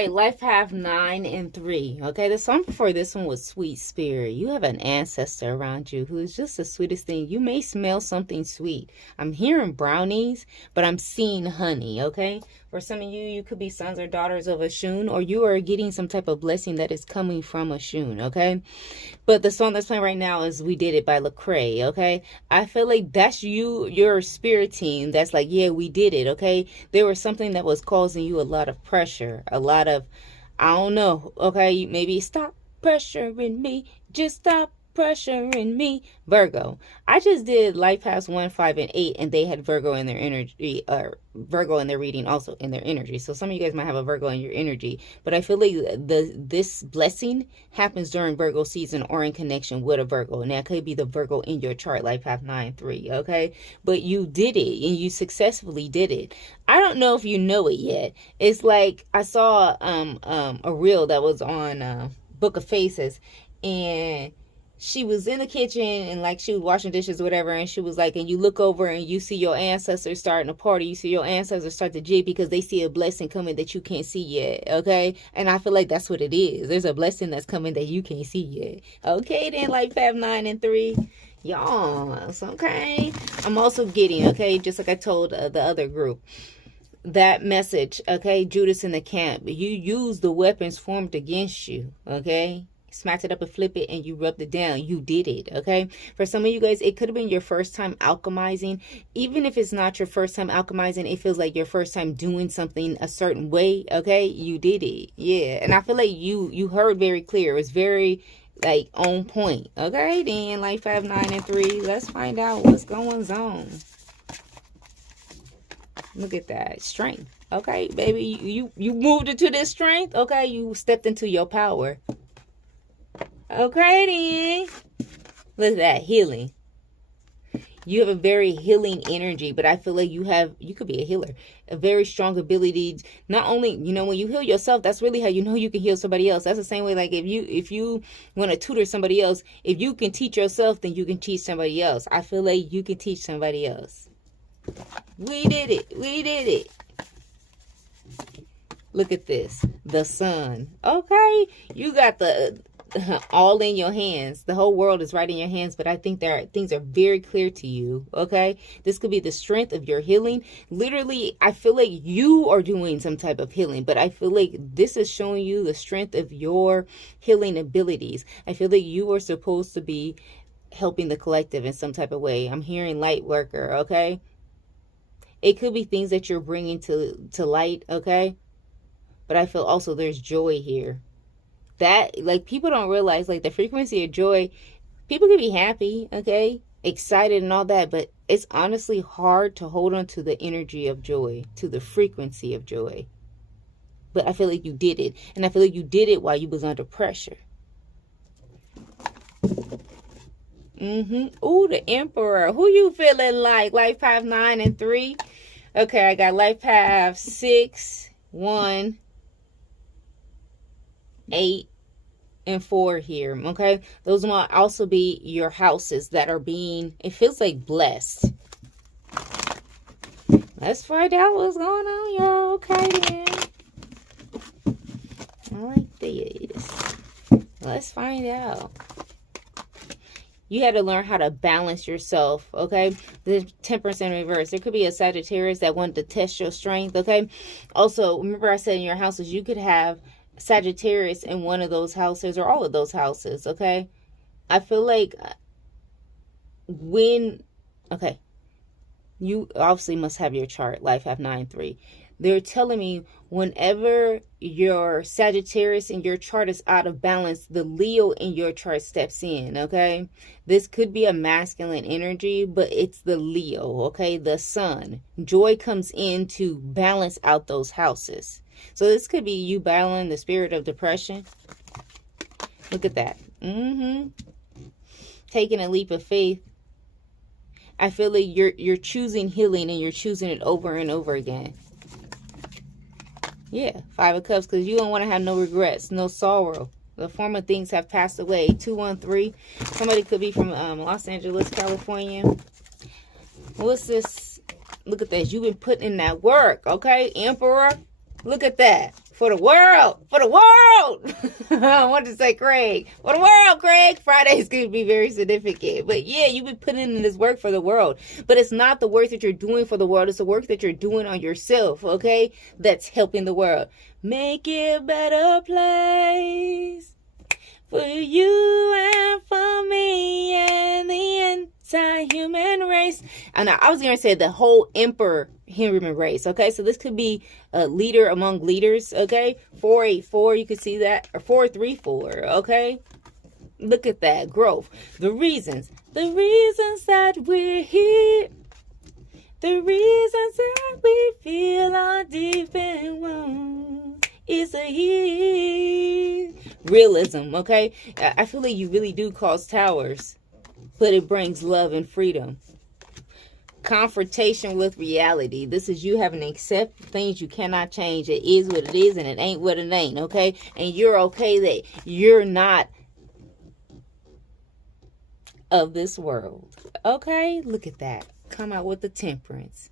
right, life path 9 and 3. Okay, the song before this one was Sweet Spirit. You have an ancestor around you who is just the sweetest thing. You may smell something sweet. I'm hearing brownies, but I'm seeing honey, okay? For some of you, you could be sons or daughters of a Shun, or you are getting some type of blessing that is coming from a Shun, okay? But the song that's playing right now is We Did It by Lecrae, okay? I feel like that's you, your spirit team, that's like, yeah, we did it, okay? There was something that was causing you a lot of pressure, a lot of, I don't know, okay? Maybe stop pressuring me, just stop pressuring me. Virgo. I just did life paths 1, 5, and 8, and they had Virgo in their energy, or Virgo in their reading, also in their energy. So some of you guys might have a Virgo in your energy, but I feel like this blessing happens during Virgo season or in connection with a Virgo, and that could be the Virgo in your chart, life path 9, 3. Okay, but you did it, and you successfully did it. I don't know if you know it yet. It's like I saw a reel that was on Book of Faces, and she was in the kitchen and like she was washing dishes or whatever, and she was like, and you look over and you see your ancestors starting a party, you see your ancestors start to jig because they see a blessing coming that you can't see yet, okay? And I feel like that's what it is. There's a blessing that's coming that you can't see yet. Okay, then, like Fab 9 and 3. Yes, okay? I'm also getting, okay, just like I told the other group, that message, okay? Judas in the camp. You use the weapons formed against you, okay? Smacked it up and flip it and you rubbed it down. You did it, okay? For some of you guys, it could have been your first time alchemizing. Even if it's not your first time alchemizing, it feels like your first time doing something a certain way, okay? You did it, yeah. And I feel like you heard very clear. It was very like on point, okay? Then like 5, 9, and 3. Let's find out what's going on. Look at that strength, okay, baby. You moved into this strength, okay? You stepped into your power. Okay, then. Look at that, healing. You have a very healing energy, but I feel like you could be a healer. A very strong ability. Not only, you know, when you heal yourself, that's really how you know you can heal somebody else. That's the same way, like if you want to tutor somebody else, if you can teach yourself, then you can teach somebody else. I feel like you can teach somebody else. We did it. We did it. Look at this. The sun. Okay. You got the all in your hands. The whole world is right in your hands, but I think things are very clear to you, okay? This could be the strength of your healing. Literally, I feel like you are doing some type of healing, but I feel like this is showing you the strength of your healing abilities. I feel like you are supposed to be helping the collective in some type of way. I'm hearing light worker, okay? It could be things that you're bringing to light, okay? But I feel also there's joy here. That, like, people don't realize, like, the frequency of joy, people can be happy, okay, excited and all that, but it's honestly hard to hold on to the energy of joy, to the frequency of joy. But I feel like you did it, and I feel like you did it while you was under pressure. Ooh, the Emperor. Who you feeling like? Life path 9 and 3. Okay, I got life path 6, 1, 8, and 4 here, okay? Those might also be your houses that are being, it feels like, blessed. Let's find out what's going on, y'all. Okay, then. I like this. Let's find out. You had to learn how to balance yourself, okay? The Temperance in reverse. There could be a Sagittarius that wanted to test your strength, okay? Also, remember I said in your houses, you could have Sagittarius in one of those houses or all of those houses, okay? I feel like okay, you obviously must have your chart, life have 9-3. They're telling me whenever your Sagittarius in your chart is out of balance, the Leo in your chart steps in, okay? This could be a masculine energy, but it's the Leo, okay? The sun. Joy comes in to balance out those houses. So this could be you battling the spirit of depression. Look at that. Taking a leap of faith. I feel like you're choosing healing and you're choosing it over and over again. Yeah, 5 of Cups, because you don't want to have no regrets, no sorrow. The former things have passed away. 213. Somebody could be from Los Angeles, California. What's this? Look at that. You've been putting in that work, okay? Emperor. Look at that. For the world. For the world. I want to say Craig. For the world, Craig. Friday's going to be very significant. But yeah, you be putting in this work for the world. But it's not the work that you're doing for the world. It's the work that you're doing on yourself, okay? That's helping the world. Make it a better place for you and for me and the anti-human race. And I was going to say the whole emperor human race, okay? So this could be a leader among leaders, okay? 484, you can see that, or 434, okay? Look at that growth. The reasons that we're here, the reasons that we feel our deep and wound is a heal. Realism, okay? I feel like you really do cause towers, but it brings love and freedom. Confrontation with reality. This is you having to accept things you cannot change. It is what it is and it ain't what it ain't, okay? And you're okay that you're not of this world, okay? Look at that. Come out with the temperance.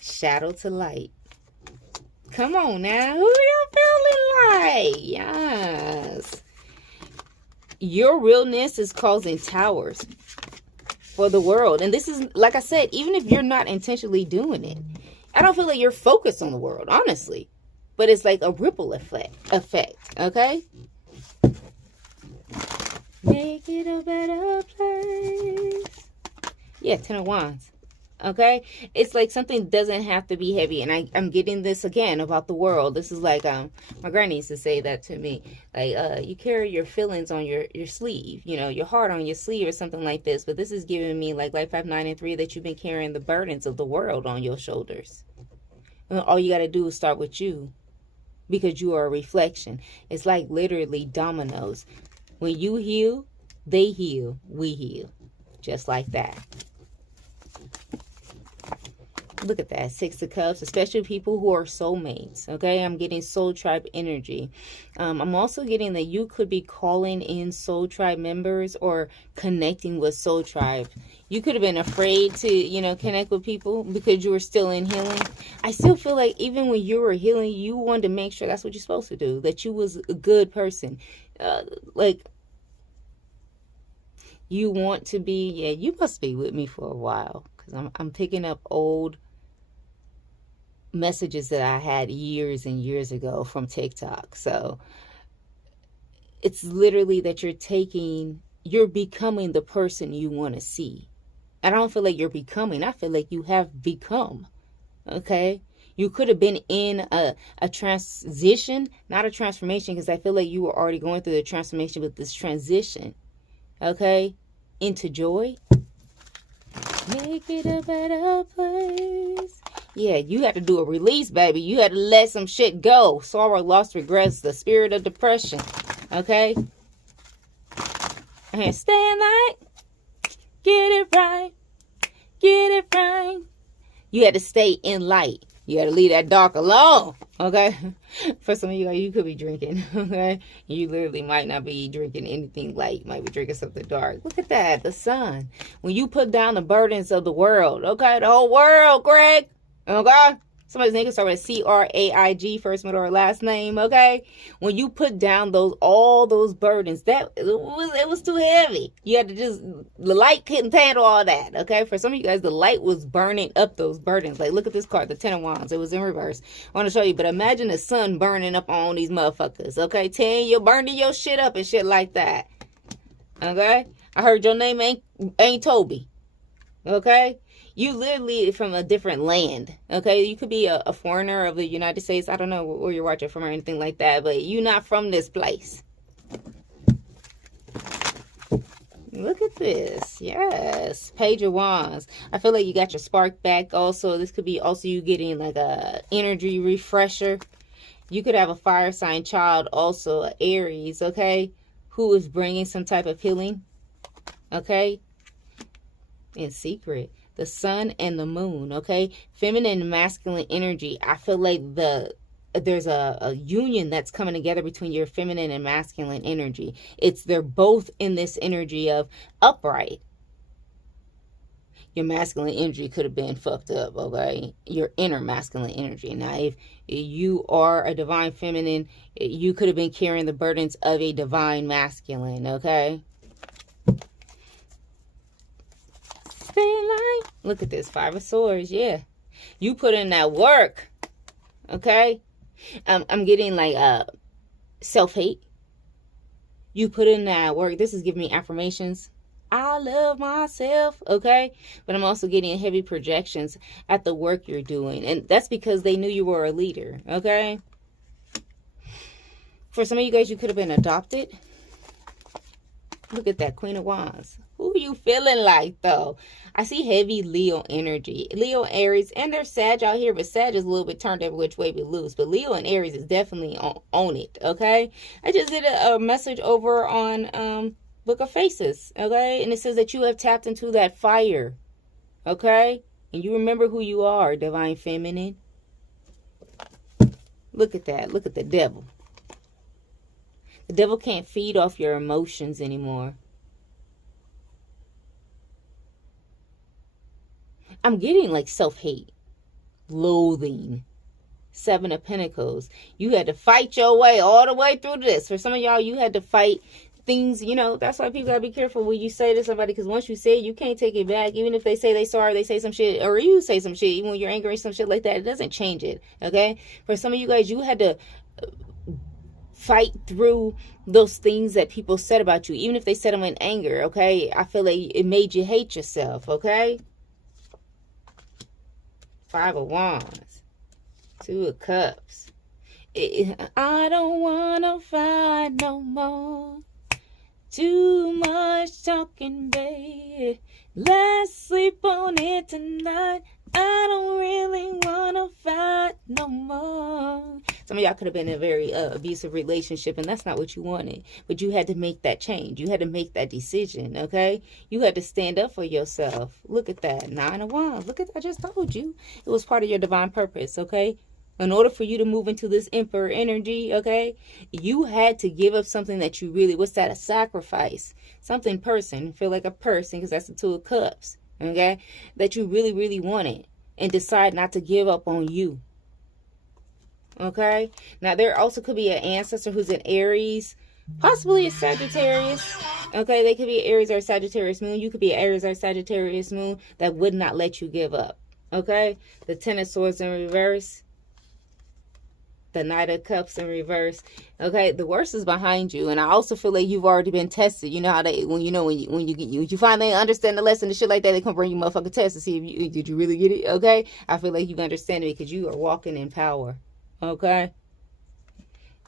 Shadow to light. Come on now. Who you feeling like? Yes. Your realness is causing towers for the world. And this is, like I said, even if you're not intentionally doing it, I don't feel like you're focused on the world, honestly. But it's like a ripple effect, okay? Make it a better place. Yeah, 10 of Wands. Okay? It's like something doesn't have to be heavy. And I'm getting this again about the world. This is like, my granny used to say that to me. Like, you carry your feelings on your sleeve. You know, your heart on your sleeve or something like this. But this is giving me like Life 5, 9, and 3 that you've been carrying the burdens of the world on your shoulders. And all you got to do is start with you. Because you are a reflection. It's like literally dominoes. When you heal, they heal, we heal. Just like that. Look at that, 6 of Cups, especially people who are soulmates, okay? I'm getting soul tribe energy. I'm also getting that you could be calling in soul tribe members or connecting with soul tribe. You could have been afraid to, you know, connect with people because you were still in healing. I still feel like even when you were healing, you wanted to make sure that's what you're supposed to do, that you was a good person. Like, you want to be, yeah, you must be with me for a while because I'm picking up old messages that I had years and years ago from TikTok. So it's literally that you're becoming the person you want to see. I don't feel like you're becoming. I feel like you have become. Okay? You could have been in a transition, not a transformation, because I feel like you were already going through the transformation with this transition. Okay? Into joy. Make it a better place. Yeah, you had to do a release, baby. You had to let some shit go. Sorrow, loss, regrets, the spirit of depression. Okay? And stay in light. Get it right. Get it right. You had to stay in light. You had to leave that dark alone. Okay? For some of you, you could be drinking. Okay? You literally might not be drinking anything light. You might be drinking something dark. Look at that. The sun. When you put down the burdens of the world. Okay? The whole world, Greg. Okay? Somebody's name can start with C-R-A-I-G, first, middle, or last name, okay? When you put down all those burdens, it was too heavy. You had to the light couldn't handle all that, okay? For some of you guys, the light was burning up those burdens. Like, look at this card, the 10 of Wands. It was in reverse. I want to show you, but imagine the sun burning up on these motherfuckers, okay? 10, you're burning your shit up and shit like that, okay? I heard your name ain't Toby, okay? You literally from a different land, okay? You could be a foreigner of the United States. I don't know where you're watching from or anything like that, but you're not from this place. Look at this. Yes. Page of Wands. I feel like you got your spark back also. This could be also you getting like a energy refresher. You could have a fire sign child also, a Aries, okay? Who is bringing some type of healing, okay? In secret. The sun and the moon, okay? Feminine and masculine energy. I feel like there's a union that's coming together between your feminine and masculine energy. They're both in this energy of upright. your masculine energy could have been fucked up, okay? Your inner masculine energy. Now, if you are a divine feminine, you could have been carrying the burdens of a divine masculine, okay? Stay light. Look at this, 5 of Swords, yeah. You put in that work, okay? I'm getting like self-hate. You put in that work. This is giving me affirmations. I love myself, okay? But I'm also getting heavy projections at the work you're doing. And that's because they knew you were a leader, okay? For some of you guys, you could have been adopted. Look at that, Queen of Wands. Who are you feeling like, though? I see heavy Leo energy. Leo, Aries, and there's Sag out here, but Sag is a little bit turned every which way but loose. But Leo and Aries is definitely on it, okay? I just did a message over on Book of Faces, okay? And it says that you have tapped into that fire, okay? And you remember who you are, Divine Feminine. Look at that. Look at the devil. The devil can't feed off your emotions anymore. I'm getting like self-hate, loathing. 7 of Pentacles. You had to fight your way all the way through this. For some of y'all, you had to fight things, you know. That's why people gotta be careful when you say to somebody, because once you say it, you can't take it back. Even if they say they sorry, they say some shit, or you say some shit, even when you're angry, some shit like that, it doesn't change it, okay? For some of you guys, you had to fight through those things that people said about you, even if they said them in anger, okay? I feel like it made you hate yourself, okay? 5 of Wands. 2 of Cups. I don't want to fight no more. Too much talking, babe. Let's sleep on it tonight. I don't really want to fight no more. Some of y'all could have been in a very abusive relationship, and that's not what you wanted. But you had to make that change. You had to make that decision, okay? You had to stand up for yourself. Look at that. 9 of Wands. Look at that. I just told you. It was part of your divine purpose, okay? In order for you to move into this Emperor energy, okay, you had to give up something that you really, what's that, a sacrifice. Something person, feel like a person, because that's the 2 of Cups, okay, that you really, really wanted, and decide not to give up on you, okay? Now, there also could be an ancestor who's an Aries, possibly a Sagittarius, okay? They could be an Aries or Sagittarius moon. You could be an Aries or Sagittarius moon that would not let you give up, okay? The 10 of Swords in reverse. The Knight of Cups in reverse. Okay, the worst is behind you, and I also feel like you've already been tested. You know how they, when you finally understand the lesson and shit like that, they come bring you motherfucking tests to see if you did you really get it. Okay, I feel like you understand it because you are walking in power. Okay,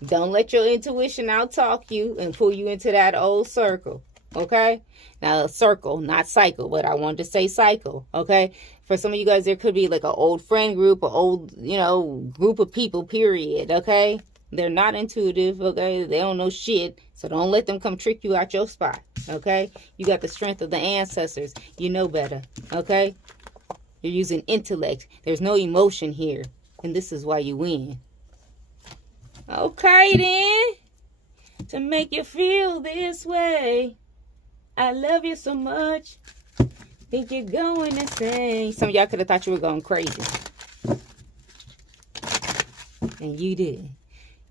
don't let your intuition out talk you and pull you into that old circle. Okay, now a circle, not cycle, but I wanted to say cycle. Okay, for some of you guys, there could be like an old friend group, an old, you know, group of people, period. Okay, they're not intuitive. Okay, they don't know shit, so don't let them come trick you out your spot. Okay, you got the strength of the ancestors. You know better. Okay, you're using intellect. There's no emotion here, and this is why you win. Okay, then, to make you feel this way, I love you so much. Think you're going insane. Some of y'all could have thought you were going crazy. And you did.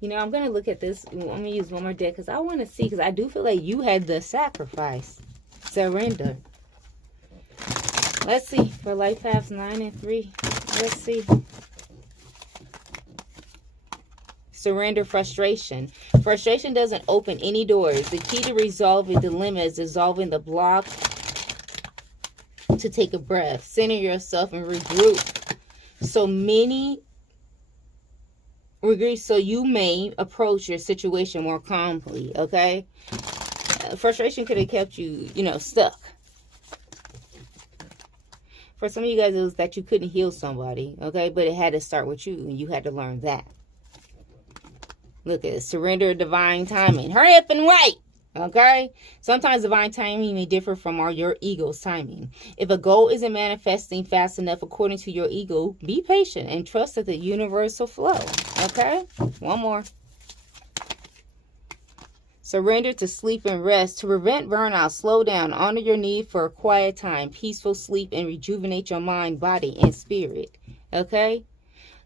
You know, I'm going to look at this. I'm going to use one more deck because I want to see. Because I do feel like you had the sacrifice. Surrender. Let's see. For life paths 9 and 3. Let's see. Surrender, frustration. Frustration doesn't open any doors. The key to resolving the dilemma is dissolving the block. To take a breath, center yourself, and regroup. So you may approach your situation more calmly. Okay, frustration could have kept you, you know, stuck. For some of you guys, it was that you couldn't heal somebody. Okay, but it had to start with you, and you had to learn that. Look at it. Surrender, divine timing. Hurry up and wait. Okay, sometimes divine timing may differ from your ego's timing. If a goal isn't manifesting fast enough according to your ego, be patient and trust that the universe will flow. Okay, one more. Surrender to sleep and rest. To prevent burnout, slow down. Honor your need for a quiet time, peaceful sleep, and rejuvenate your mind, body, and spirit. Okay?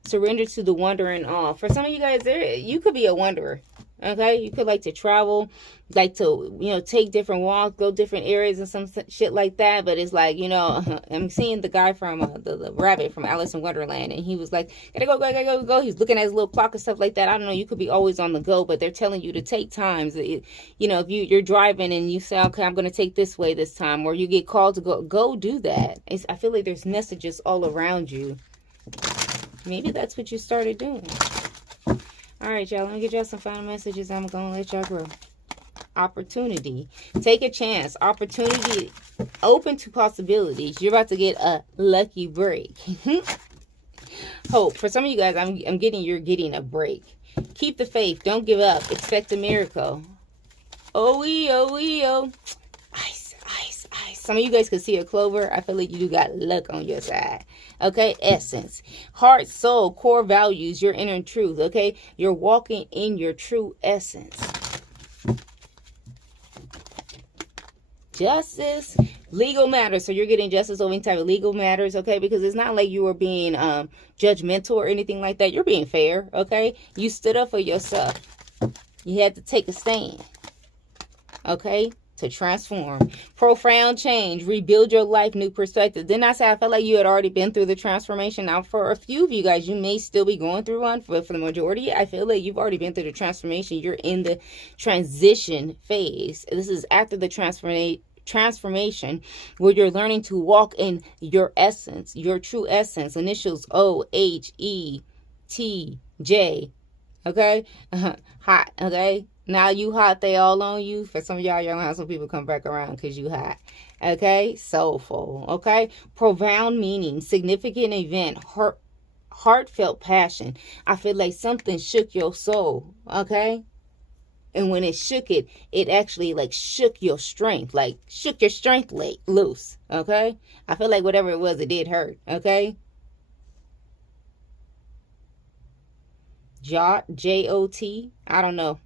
Surrender to the wonder and awe. For some of you guys, you could be a wanderer. Okay? You could like to travel, like to, take different walks, go different areas and some shit like that. But it's like, I'm seeing the guy from the rabbit from Alice in Wonderland. And he was like, gotta go. He's looking at his little clock and stuff like that. I don't know. You could be always on the go, but they're telling you to take times. If you're driving and you say, okay, I'm going to take this way this time, or you get called to go do that. I feel like there's messages all around you. Maybe that's what you started doing. All right, y'all. Let me get y'all some final messages. I'm going to let y'all grow. Opportunity. Take a chance. Opportunity. Open to possibilities. You're about to get a lucky break. Hope. For some of you guys, you're getting a break. Keep the faith. Don't give up. Expect a miracle. Oh. Ice. Some of you guys can see a clover. I feel like you do got luck on your side. Okay, essence, heart, soul, core values, your inner truth. Okay, you're walking in your true essence. Justice, legal matters. So you're getting justice over any type of legal matters. Okay, because it's not like you were being judgmental or anything like that. You're being fair. Okay, you stood up for yourself. You had to take a stand. Okay. To transform, profound change, rebuild your life, new perspective. Didn't I say I felt like you had already been through the transformation? Now, for a few of you guys, you may still be going through one, but for the majority, I feel like you've already been through the transformation. You're in the transition phase. This is after the transformation where you're learning to walk in your essence, your true essence. Initials OHETJ. Okay, hot. Okay. Now you hot, they all on you. For some of y'all gonna have some people come back around because you hot. Okay, soulful. Okay, profound meaning, significant event, heartfelt passion. I feel like something shook your soul. Okay, and when it shook it actually like shook your strength, like shook your strength loose. Okay, I feel like whatever it was, it did hurt. Okay. J-O-T. I don't know.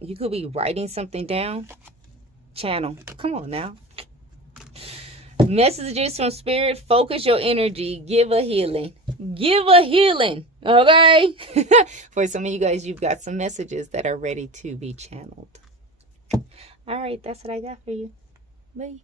You could be writing something down. Channel. Come on now. Messages from spirit. Focus your energy. Give a healing. Give a healing. Okay? For some of you guys, you've got some messages that are ready to be channeled. All right. That's what I got for you. Bye.